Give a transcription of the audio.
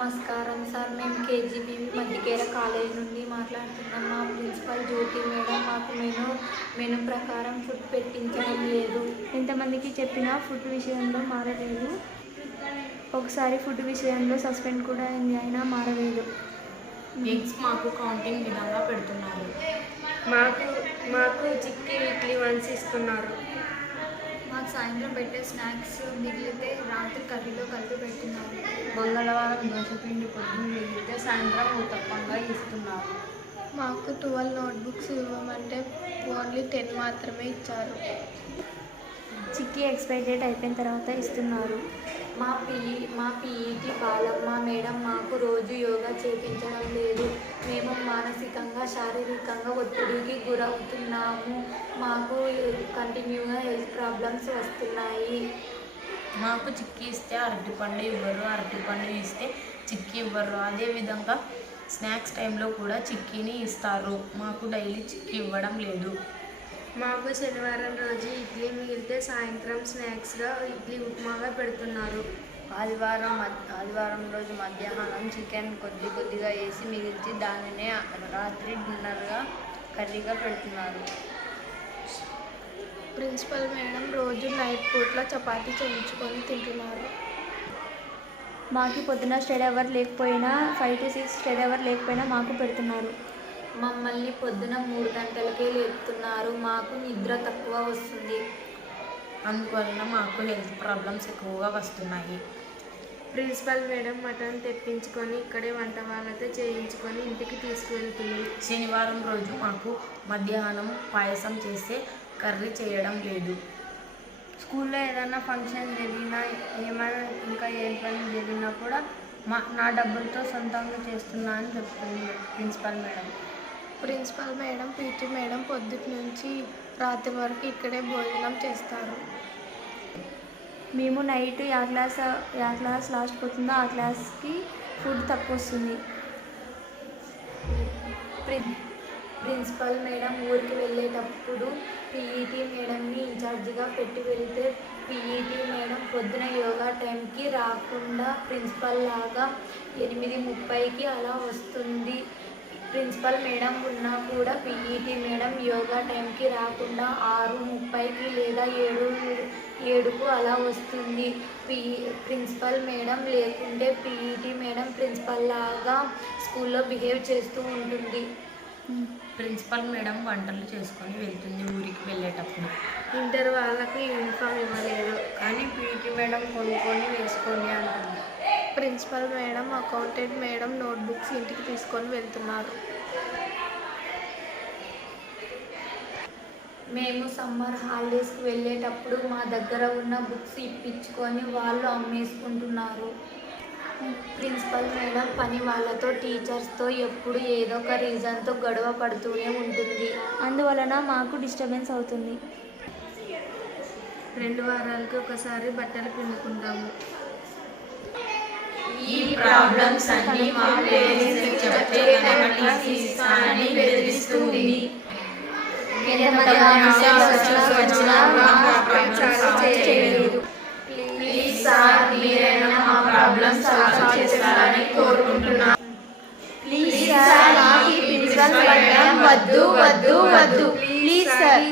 నమస్కారం సార్. మేము KGBV మధ్యకేర college నుండి మాట్లాడుతున్నాం. మా ప్రిన్సిపల్ జ్యోతి మేడం మాకు మెను మెను ప్రకారం ఫుడ్ పెట్టించడం లేదు. ఎంతమందికి చెప్పినా ఫుడ్ విషయంలో మారలేదు. ఒకసారి ఫుడ్ విషయంలో సస్పెండ్ కూడా అయింది అయినా మారలేదు. ఎగ్స్ మాకు కౌంటింగ్ విధంగా పెడుతున్నారు. మాకు మాకు చిక్కీ వీక్లీ వన్స్ ఇస్తున్నారు. మాకు సాయంత్రం పెట్టే స్నాక్స్ మిగిలితే రాత్రి కర్రీలో కలిపి పెడుతున్నారు. మంగళవారం దోశపిండి పొద్దున్న మిగిలితే సాయంత్రం ఉత్తప్పంగా ఇస్తున్నారు. మాకు ట్వెల్వ్ నోట్బుక్స్ ఇవ్వమంటే ఓన్లీ టెన్ మాత్రమే ఇచ్చారు. చిక్కీ ఎక్స్పైరీ డేట్ అయిపోయిన తర్వాత ఇస్తున్నారు. మా పిఈ మా పీఈటీ బాలమ్మ మేడం మాకు రోజు యోగా చేపించడం లేదు. మేము మానసికంగా శారీరకంగా ఒత్తిడికి గురవుతున్నాము. మాకు కంటిన్యూగా హెల్త్ ప్రాబ్లమ్స్ వస్తున్నాయి. మాకు చిక్కీ ఇస్తే అరటిపండు ఇవ్వరు అరటిపండు ఇస్తే చిక్కీ ఇవ్వరు. అదేవిధంగా స్నాక్స్ టైంలో కూడా చిక్కీని ఇస్తారు. మాకు డైలీ చిక్కీ ఇవ్వడం లేదు. మాకు శనివారం రోజు ఇడ్లీ మిగిలితే సాయంత్రం స్నాక్స్గా ఇడ్లీ ఉప్మాగా పెడుతున్నారు. ఆదివారం ఆదివారం రోజు మధ్యాహ్నం చికెన్ కొద్ది కొద్దిగా వేసి మిగిల్చి దానినే రాత్రి డిన్నర్గా కర్రీగా పెడుతున్నారు. ప్రిన్సిపల్ మేడం రోజు నైట్ పూట్ల చపాతీ చేయించుకొని తింటున్నారు. మాకు పొద్దున స్టడీ అవర్ లేకపోయినా five to six study hour లేకపోయినా మాకు పెడుతున్నారు. మమ్మల్ని పొద్దున మూడు గంటలకే లేపుతున్నారు. మాకు నిద్ర తక్కువ వస్తుంది. అందువలన మాకు హెల్త్ ప్రాబ్లమ్స్ ఎక్కువగా వస్తున్నాయి. ప్రిన్సిపల్ మేడం మటన్ తెప్పించుకొని ఇక్కడే వంట వాళ్ళతో చేయించుకొని ఇంటికి తీసుకువెళ్తుంది శనివారం రోజు మాకు మధ్యాహ్నం పాయసం చేస్తే కర్రీ చేయడం లేదు. స్కూల్లో ఏదైనా ఫంక్షన్ జరిగినా ఏమైనా ఇంకా ఏ పని జరిగినా కూడా మా నా డబ్బులతో సొంతంగా చేస్తున్నా అని చెప్తుంది principal madam. Principal madam PT madam పొద్దుటి నుంచి రాత్రి వరకు ఇక్కడే భోజనం చేస్తారు. మేము నైట్ యా క్లాస్ యా క్లాస్ లాస్ట్ పోతుందో ఆ క్లాస్కి ఫుడ్ తక్కువ వస్తుంది. ప్రిన్సిపల్ మేడం ఊరికి వెళ్ళేటప్పుడు పీఈటీ మేడంని ఇన్ఛార్జిగా పెట్టి వెళ్తే పీఈటీ మేడం పొద్దున యోగా టైంకి రాకుండా ప్రిన్సిపల్ లాగా ఎనిమిది ముప్పైకి అలా వస్తుంది. ప్రిన్సిపల్ మేడం ఉన్నా కూడా పీఈటీ మేడం యోగా టైంకి రాకుండా ఆరు ముప్పైకి లేదా ఏడు ఏడుకు అలా వస్తుంది. పీ ప్రిన్సిపల్ మేడం లేకుంటే పీఈటీ మేడం ప్రిన్సిపల్ లాగా స్కూల్లో బిహేవ్ చేస్తూ ఉంటుంది. ప్రిన్సిపల్ మేడం వంటలు చేసుకొని వెళ్తుంది ఊరికి వెళ్ళేటప్పుడు. ఇంటర్ వాళ్ళకు యూనిఫామ్ ఇవ్వలేదు. కానీ పీటీ మేడం కొనుక్కొని వేసుకొని అంటుంది. Principal madam accountant madam notebooks ఇంటికి తీసుకొని వెళ్తున్నారు. మేము సమ్మర్ హాలిడేస్కి వెళ్ళేటప్పుడు మా దగ్గర ఉన్న బుక్స్ ఇప్పించుకొని వాళ్ళు అమ్మేసుకుంటున్నారు. ప్రిన్సిపల్ మేడం పని వాళ్ళతో టీచర్స్తో ఎప్పుడు ఏదో ఒక రీజన్తో గొడవ పడుతూనే ఉంటుంది. అందువలన మాకు డిస్టర్బెన్స్ అవుతుంది. రెండు వారాలకి ఒకసారి బట్టలు పిండుకుంటాము. ఈ ప్రాబ్లమ్స్ అన్ని మా పేరెంట్స్కి చెప్తే కనుక టీసీ ఇస్తానని బెదిరిస్తుంది. వచ్చినా వద్దు వద్దు వద్దు ప్లీజ్ సార్